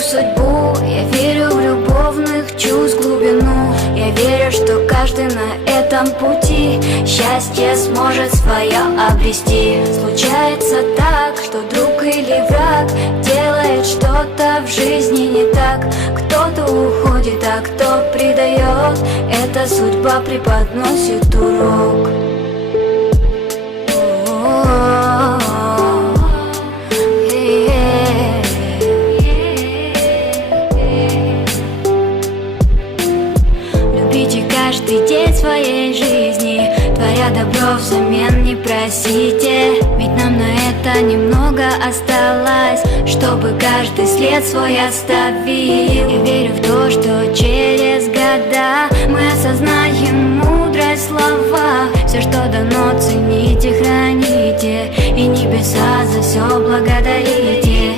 в судьбу, я верю в любовных чувств глубину. Я верю, что каждый на этом пути счастье сможет свое обрести. Случается так, что друг или враг делает что-то в жизни не так. Кто-то уходит, а кто предает, эта судьба преподносит урок. Любите каждый день своей жизни, творя добро взамен не просите. Ведь нам на это немного осталось, чтобы каждый след свой оставил. Я верю в то, что через года мы осознаем мудрость слова. Все, что дано, цените, храните, и небеса за все благодарите.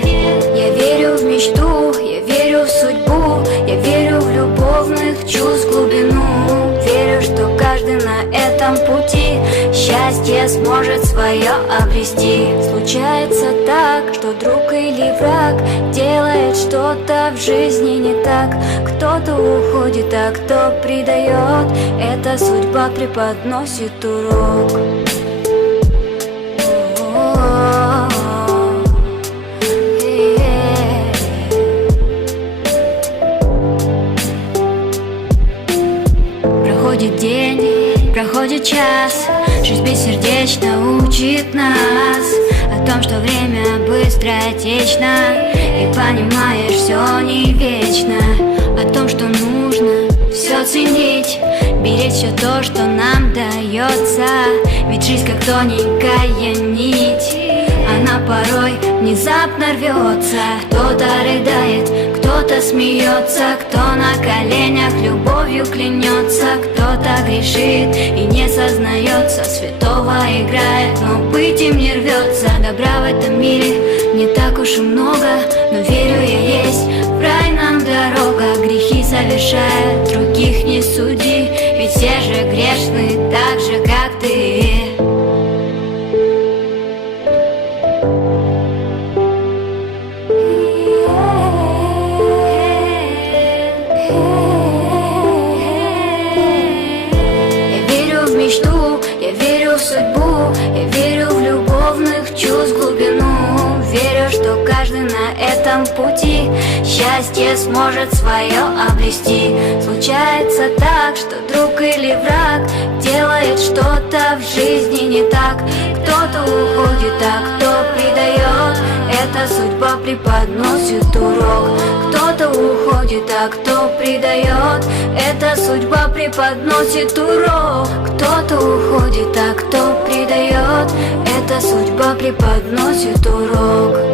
Я верю в мечту, я верю в судьбу, я верю в любовных чувств глубину. Верю, что каждый на этом пути счастье сможет свое обрести. Случается так, что друг или враг делает что-то в жизни не так. Кто-то уходит, а кто предает, эта судьба преподносит урок. Проходит день, проходит час, жизнь бессердечно учит нас о том, что время быстротечно, и понимаешь, все не вечно. О том, что нужно все ценить, беречь все то, что нам дается. Ведь жизнь как тоненькая нить, она порой внезапно рвется. Кто-то рыдает, кто-то смеется, кто на коленях любовью клянется, кто-то грешит и не сознается, святого играет, но быть им не рвется. Добра в этом мире не так уж и много, но верю я, есть в рай нам дорога. Грехи совершают, других не суди, ведь все же грешны так же, как ты. Я верю в судьбу, я верю в любовных чувств глубину. Верю, что каждый на этом пути счастье сможет свое обрести. Случается так, что друг или враг делает что-то в жизни не так. Кто-то уходит, а кто предает, эта судьба преподносит урок. Кто-то уходит, а кто предает, эта судьба преподносит урок. Кто-то уходит, а кто предает, эта судьба преподносит урок.